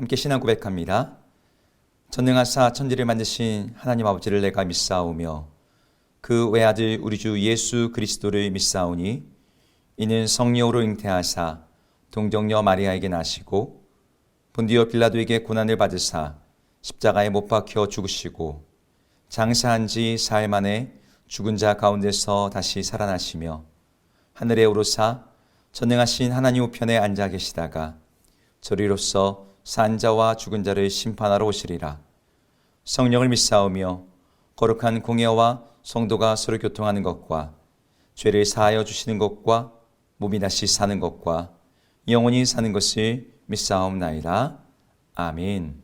함께 신앙 고백합니다. 전능하사 천지를 만드신 하나님 아버지를 내가 믿사오며 그 외아들 우리 주 예수 그리스도를 믿사오니 이는 성령으로 잉태하사 동정녀 마리아에게 나시고 본디오 빌라도에게 고난을 받으사 십자가에 못 박혀 죽으시고 장사한 지 사흘 만에 죽은 자 가운데서 다시 살아나시며 하늘에 오르사 전능하신 하나님 우편에 앉아 계시다가 저리로서 산 자와 죽은 자를 심판하러 오시리라. 성령을 믿사오며 거룩한 공예와 성도가 서로 교통하는 것과 죄를 사하여 주시는 것과 몸이 다시 사는 것과 영원히 사는 것을 믿사옵나이다. 아멘.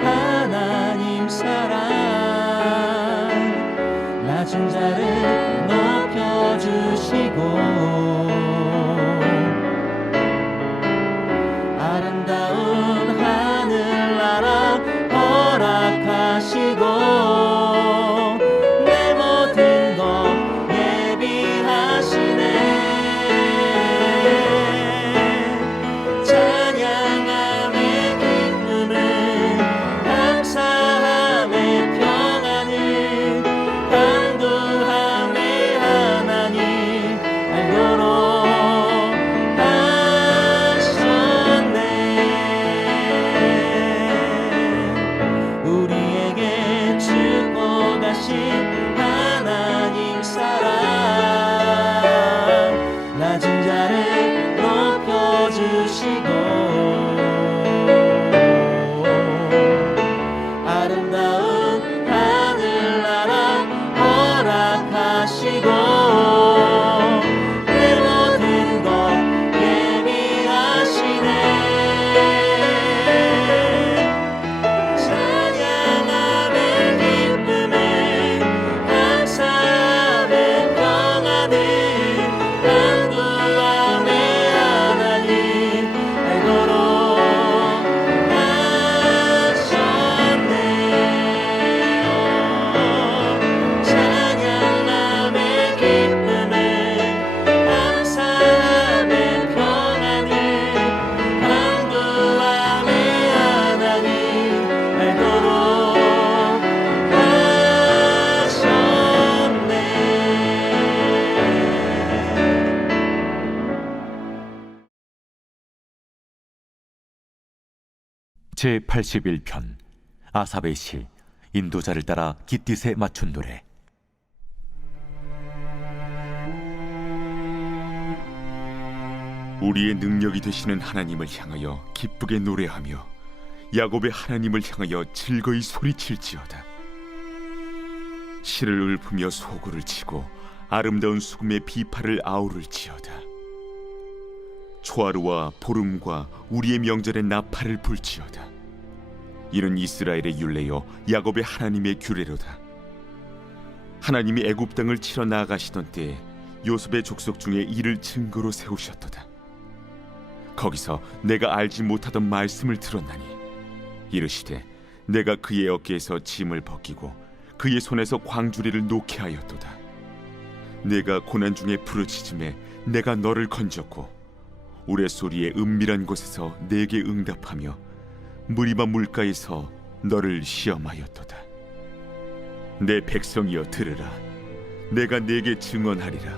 하나님 사랑 낮은 자를 높여주시고 아름다운 하늘나라 허락하시고 내 모든 것 예비하시네. 찬양함의 기쁨을 감사함의 평안을 간구함의 하나님 알도록 하셨네. 우리에게 축복하신 하나님 사랑 낮은 자를 높여주시고 아름다운 하늘나라 허락하시고 내 모든 것 예비하시네. 찬양함의 기쁨을 감사함의 평안을 간구함의 하나님 알도록 하셨네. 찬양함의 기쁨을 감사함의 평안을 간구함의 하나님 알도록 하셨네. 제81편 아삽의 시 인도자를 따라 깃딧에 맞춘 노래. 우리의 능력이 되시는 하나님을 향하여 기쁘게 노래하며 야곱의 하나님을 향하여 즐거이 소리칠지어다. 실을 읊으며 소구를 치고 아름다운 수금의 비파를 아우를지어다. 초하루와 보름과 우리의 명절에 나팔을 불지어다. 이는 이스라엘의 율례요 야곱의 하나님의 규례로다. 하나님이 애굽 땅을 치러 나아가시던 때에 요셉의 족속 중에 이를 증거로 세우셨도다. 거기서 내가 알지 못하던 말씀을 들었나니 이르시되 내가 그의 어깨에서 짐을 벗기고 그의 손에서 광주리를 놓게 하였도다. 내가 고난 중에 부르짖음에 내가 너를 건졌고 우레소리의 은밀한 곳에서 내게 응답하며 무리바 물가에서 너를 시험하였도다. 내 백성이여 들으라. 내가 내게 증언하리라.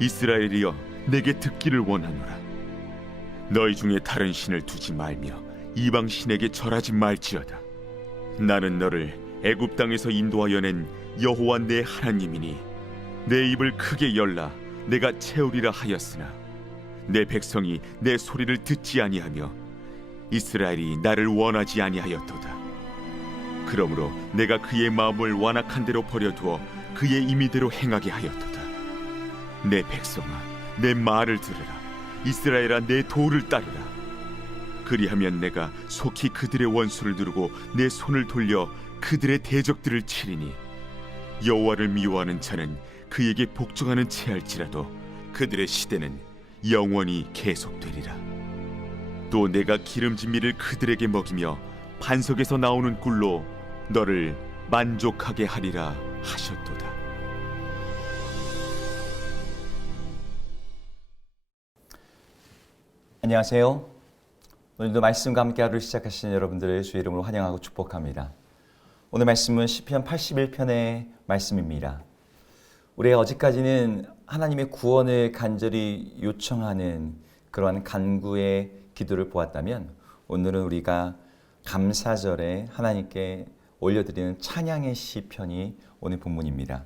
이스라엘이여 내게 듣기를 원하노라. 너희 중에 다른 신을 두지 말며 이방 신에게 절하지 말지어다. 나는 너를 애굽 땅에서 인도하여 낸 여호와 내 하나님이니 내 입을 크게 열라 내가 채우리라 하였으나 내 백성이 내 소리를 듣지 아니하며 이스라엘이 나를 원하지 아니하였도다. 그러므로 내가 그의 마음을 완악한 대로 버려두어 그의 임의대로 행하게 하였도다. 내 백성아, 내 말을 들으라. 이스라엘아, 내 도를 따르라. 그리하면 내가 속히 그들의 원수를 누르고 내 손을 돌려 그들의 대적들을 치리니 여호와를 미워하는 자는 그에게 복종하는 채할지라도 그들의 시대는 영원히 계속되리라. 또 내가 기름진 밀을 그들에게 먹이며 반석에서 나오는 꿀로 너를 만족하게 하리라 하셨도다. 안녕하세요. 오늘도 말씀과 함께 하루를 시작하시는 여러분들을 주의 이름으로 환영하고 축복합니다. 오늘 말씀은 시편 81편의 말씀입니다. 우리가 어제까지는 하나님의 구원을 간절히 요청하는 그러한 간구의 기도를 보았다면, 오늘은 우리가 감사절에 하나님께 올려드리는 찬양의 시편이 오늘 본문입니다.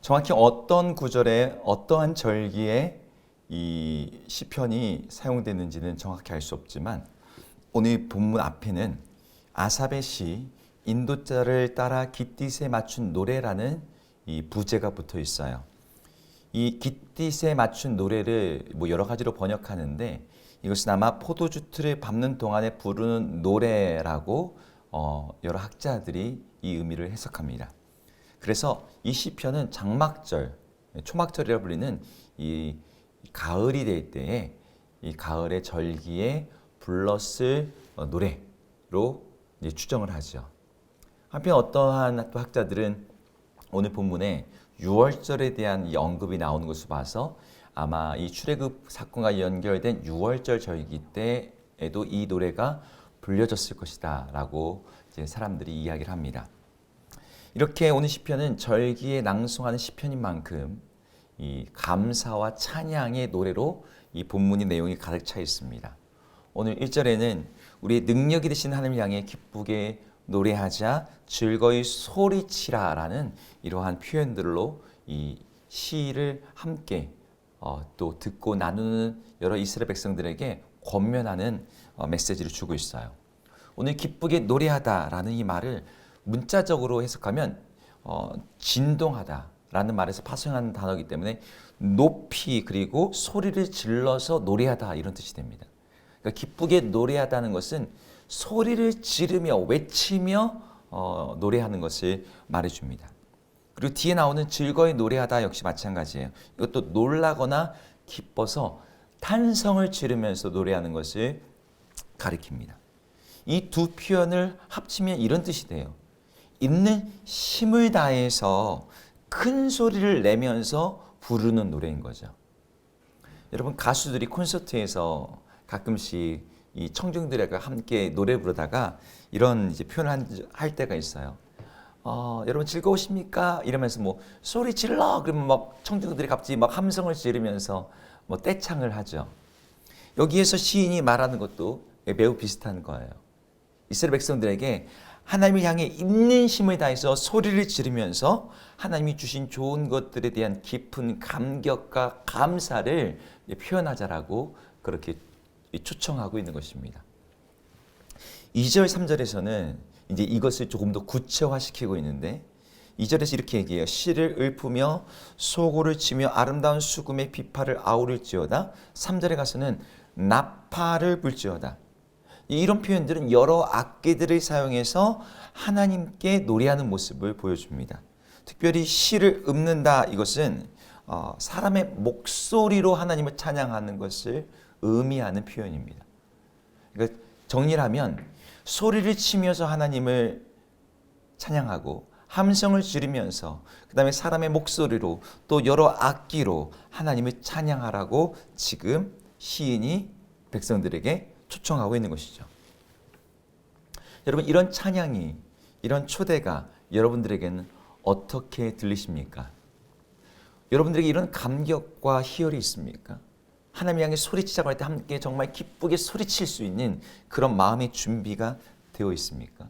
정확히 어떤 구절에 어떠한 절기에 이 시편이 사용되는지는 정확히 알 수 없지만, 오늘 본문 앞에는 아삽의 시 인도자를 따라 깃딧에 맞춘 노래라는 이 부제가 붙어 있어요. 이 깃딧에 맞춘 노래를 여러 가지로 번역하는데, 이것은 아마 포도주 틀을 밟는 동안에 부르는 노래라고 여러 학자들이 이 의미를 해석합니다. 그래서 이 시편은 장막절, 초막절이라 불리는 이 가을이 될 때에 이 가을의 절기에 불렀을 노래로 이제 추정을 하죠. 한편 어떠한 또 학자들은 오늘 본문에 6월절에 대한 이 언급이 나오는 것을 봐서 아마 이 출애굽 사건과 연결된 6월절 절기 때에도 이 노래가 불려졌을 것이다 라고 이제 사람들이 이야기를 합니다. 이렇게 오늘 시편은 절기에 낭송하는 시편인 만큼 이 감사와 찬양의 노래로 이 본문의 내용이 가득 차 있습니다. 오늘 1절에는 우리의 능력이 되신 하나님을 향해 기쁘게 노래하자 즐거이 소리치라 라는 이러한 표현들로 이 시를 함께 또 듣고 나누는 여러 이스라엘 백성들에게 권면하는 메시지를 주고 있어요. 오늘 기쁘게 노래하다 라는 이 말을 문자적으로 해석하면 진동하다 라는 말에서 파생한 단어이기 때문에 높이 그리고 소리를 질러서 노래하다 이런 뜻이 됩니다. 그러니까 기쁘게 노래하다는 것은 소리를 지르며 외치며 노래하는 것을 말해줍니다. 그리고 뒤에 나오는 즐거이 노래하다 역시 마찬가지예요. 이것도 놀라거나 기뻐서 탄성을 지르면서 노래하는 것을 가리킵니다. 이 두 표현을 합치면 이런 뜻이 돼요. 있는 힘을 다해서 큰 소리를 내면서 부르는 노래인 거죠. 여러분, 가수들이 콘서트에서 가끔씩 이 청중들과 함께 노래 부르다가 이런 이제 표현을 할 때가 있어요. 여러분 즐거우십니까? 이러면서 소리 질러 그러면 막 청중들이 갑자기 막 함성을 지르면서 떼창을 하죠. 여기에서 시인이 말하는 것도 매우 비슷한 거예요. 이스라엘 백성들에게 하나님을 향해 있는 힘을 다해서 소리를 지르면서 하나님이 주신 좋은 것들에 대한 깊은 감격과 감사를 표현하자라고 그렇게 초청하고 있는 것입니다. 2절, 3절에서는 이제 이것을 조금 더 구체화시키고 있는데, 2절에서 이렇게 얘기해요. 시를 읊으며 소고를 치며 아름다운 수금의 비파를 아우를지어다. 3절에 가서는 나팔을 불지어다. 이런 표현들은 여러 악기들을 사용해서 하나님께 노래하는 모습을 보여줍니다. 특별히 시를 읊는다, 이것은 사람의 목소리로 하나님을 찬양하는 것을 의미하는 표현입니다. 그러니까 정리를 하면 소리를 치면서 하나님을 찬양하고 함성을 지르면서 그 다음에 사람의 목소리로 또 여러 악기로 하나님을 찬양하라고 지금 시인이 백성들에게 초청하고 있는 것이죠. 여러분, 이런 찬양이, 이런 초대가 여러분들에게는 어떻게 들리십니까? 여러분들에게 이런 감격과 희열이 있습니까? 하나님 향해 소리치자고 할 때 함께 정말 기쁘게 소리칠 수 있는 그런 마음의 준비가 되어 있습니까?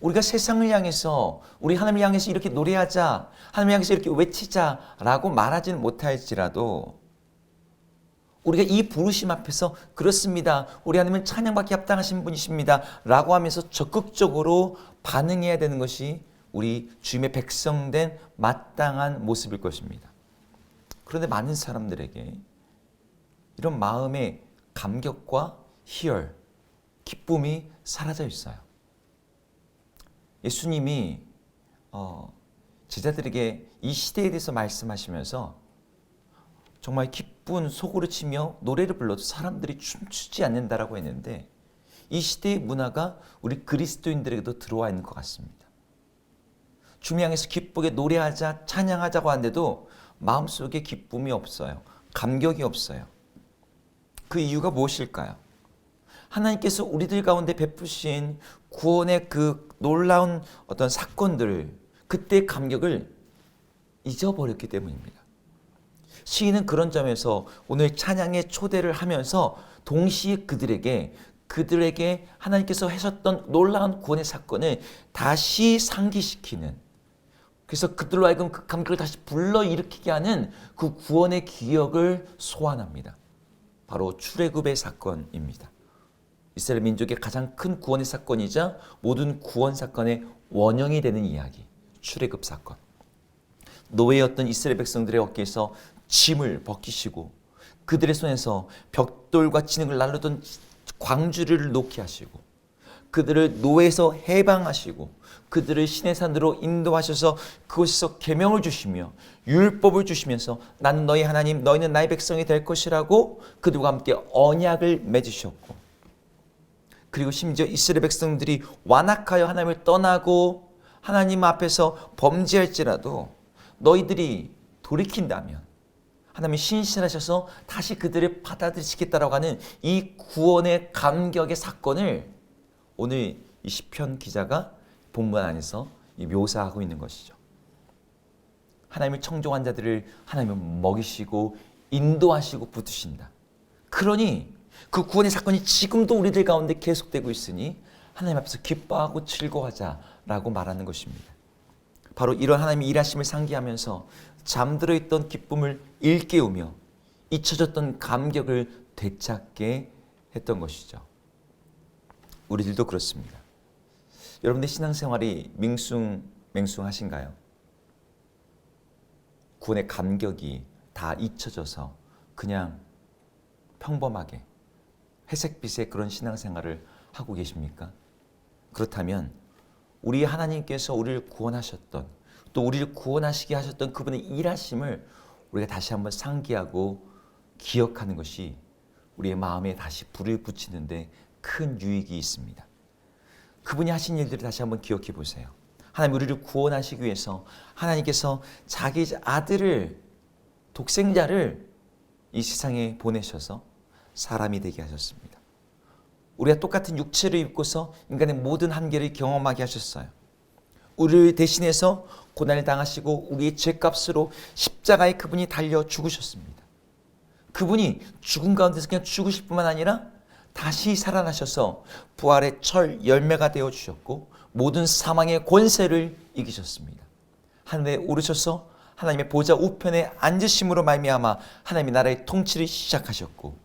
우리가 세상을 향해서, 우리 하나님을 향해서 이렇게 노래하자, 하나님을 향해서 이렇게 외치자라고 말하지는 못할지라도 우리가 이 부르심 앞에서 그렇습니다. 우리 하나님은 찬양받기 합당하신 분이십니다. 라고 하면서 적극적으로 반응해야 되는 것이 우리 주님의 백성된 마땅한 모습일 것입니다. 그런데 많은 사람들에게 이런 마음의 감격과 희열, 기쁨이 사라져 있어요. 예수님이 제자들에게 이 시대에 대해서 말씀하시면서 정말 기쁜 소고를 치며 노래를 불러도 사람들이 춤추지 않는다라고 했는데 이 시대의 문화가 우리 그리스도인들에게도 들어와 있는 것 같습니다. 주님 향해서 기쁘게 노래하자, 찬양하자고 하는데도 마음속에 기쁨이 없어요. 감격이 없어요. 그 이유가 무엇일까요? 하나님께서 우리들 가운데 베푸신 구원의 그 놀라운 어떤 사건들을, 그때의 감격을 잊어버렸기 때문입니다. 시인은 그런 점에서 오늘 찬양의 초대를 하면서 동시에 그들에게 하나님께서 하셨던 놀라운 구원의 사건을 다시 상기시키는, 그래서 그들로 하여금 그 감격을 다시 불러일으키게 하는 그 구원의 기억을 소환합니다. 바로 출애굽의 사건입니다. 이스라엘 민족의 가장 큰 구원의 사건이자 모든 구원 사건의 원형이 되는 이야기, 출애굽 사건. 노예였던 이스라엘 백성들의 어깨에서 짐을 벗기시고 그들의 손에서 벽돌과 진흙을 나르던 광주리를 놓게 하시고 그들을 노예에서 해방하시고 그들을 신의 산으로 인도하셔서 그곳에서 계명을 주시며 율법을 주시면서 나는 너희 하나님, 너희는 나의 백성이 될 것이라고 그들과 함께 언약을 맺으셨고, 그리고 심지어 이스라엘 백성들이 완악하여 하나님을 떠나고 하나님 앞에서 범죄할지라도 너희들이 돌이킨다면 하나님이 신실하셔서 다시 그들을 받아들이시겠다라고 하는 이 구원의 감격의 사건을 오늘 이 시편 기자가 본문 안에서 묘사하고 있는 것이죠. 하나님을 청종한 자들을 하나님은 먹이시고 인도하시고 붙드신다. 그러니 그 구원의 사건이 지금도 우리들 가운데 계속되고 있으니 하나님 앞에서 기뻐하고 즐거워하자라고 말하는 것입니다. 바로 이런 하나님의 일하심을 상기하면서 잠들어 있던 기쁨을 일깨우며 잊혀졌던 감격을 되찾게 했던 것이죠. 우리들도 그렇습니다. 여러분들 신앙생활이 맹숭하신가요? 구원의 감격이 다 잊혀져서 그냥 평범하게 회색빛의 그런 신앙생활을 하고 계십니까? 그렇다면 우리 하나님께서 우리를 구원하셨던, 또 우리를 구원하시게 하셨던 그분의 일하심을 우리가 다시 한번 상기하고 기억하는 것이 우리의 마음에 다시 불을 붙이는데 큰 유익이 있습니다. 그분이 하신 일들을 다시 한번 기억해 보세요. 하나님 우리를 구원하시기 위해서 하나님께서 자기 아들을, 독생자를 이 세상에 보내셔서 사람이 되게 하셨습니다. 우리가 똑같은 육체를 입고서 인간의 모든 한계를 경험하게 하셨어요. 우리를 대신해서 고난을 당하시고 우리의 죄값으로 십자가에 그분이 달려 죽으셨습니다. 그분이 죽음 가운데서 그냥 죽으실 뿐만 아니라 다시 살아나셔서 부활의 철 열매가 되어 주셨고 모든 사망의 권세를 이기셨습니다. 하늘에 오르셔서 하나님의 보좌 우편에 앉으심으로 말미암아 하나님의 나라의 통치를 시작하셨고,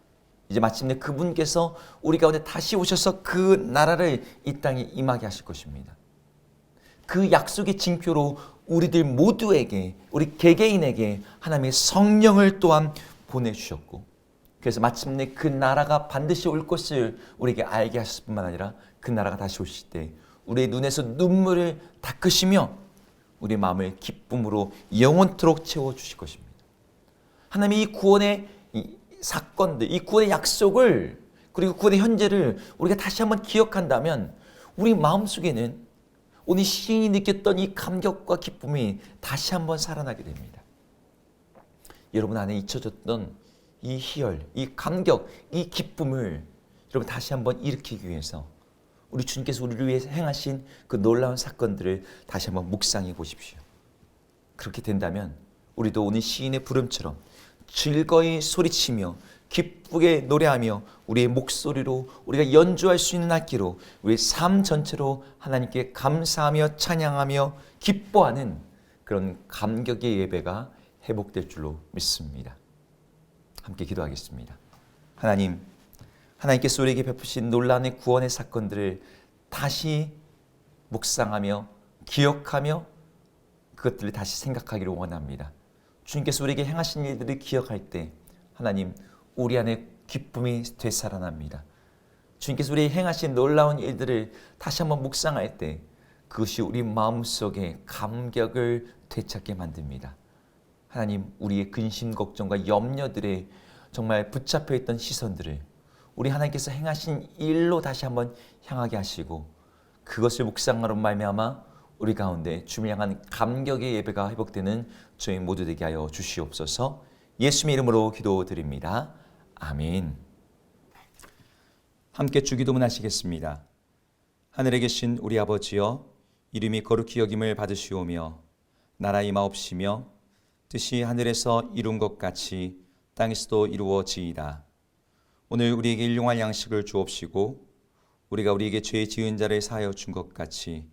이제 마침내 그분께서 우리 가운데 다시 오셔서 그 나라를 이 땅에 임하게 하실 것입니다. 그 약속의 징표로 우리들 모두에게, 우리 개개인에게 하나님의 성령을 또한 보내주셨고, 그래서 마침내 그 나라가 반드시 올 것을 우리에게 알게 하셨을 뿐만 아니라 그 나라가 다시 오실 때 우리의 눈에서 눈물을 닦으시며 우리의 마음을 기쁨으로 영원토록 채워주실 것입니다. 하나님이 이 구원의 이 사건들, 이 구원의 약속을, 그리고 구원의 현재를 우리가 다시 한번 기억한다면 우리 마음속에는 오늘 시인이 느꼈던 이 감격과 기쁨이 다시 한번 살아나게 됩니다. 여러분 안에 잊혀졌던 이 희열, 이 감격, 이 기쁨을 여러분 다시 한번 일으키기 위해서 우리 주님께서 우리를 위해 행하신 그 놀라운 사건들을 다시 한번 묵상해 보십시오. 그렇게 된다면 우리도 오늘 시인의 부름처럼 즐거이 소리치며 기쁘게 노래하며 우리의 목소리로 우리가 연주할 수 있는 악기로 우리의 삶 전체로 하나님께 감사하며 찬양하며 기뻐하는 그런 감격의 예배가 회복될 줄로 믿습니다. 함께 기도하겠습니다. 하나님께서 우리에게 베푸신 놀라운 구원의 사건들을 다시 묵상하며 기억하며 그것들을 다시 생각하기를 원합니다. 주님께서 우리에게 행하신 일들을 기억할 때 하나님, 우리 안에 기쁨이 되살아납니다. 주님께서 우리에게 행하신 놀라운 일들을 다시 한번 묵상할 때 그것이 우리 마음속에 감격을 되찾게 만듭니다. 하나님, 우리의 근심, 걱정과 염려들에 정말 붙잡혀 있던 시선들을 우리 하나님께서 행하신 일로 다시 한번 향하게 하시고 그것을 묵상하로 말미암아 우리 가운데 주님을 향한 감격의 예배가 회복되는 저희 모두 되게 하여 주시옵소서. 예수님의 이름으로 기도드립니다. 아멘. 함께 주기도문 하시겠습니다. 하늘에 계신 우리 아버지여, 이름이 거룩히 여김을 받으시오며 나라 임하옵시며 뜻이 하늘에서 이룬 것 같이 땅에서도 이루어지이다. 오늘 우리에게 일용할 양식을 주옵시고 우리가 우리에게 죄 지은 자를 사하여 준 것 같이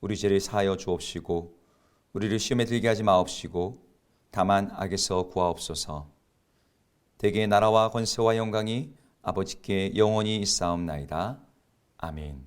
우리 죄를 사하여 주옵시고 우리를 시험에 들게 하지 마옵시고 다만 악에서 구하옵소서. 대개 나라와 권세와 영광이 아버지께 영원히 있사옵나이다. 아멘.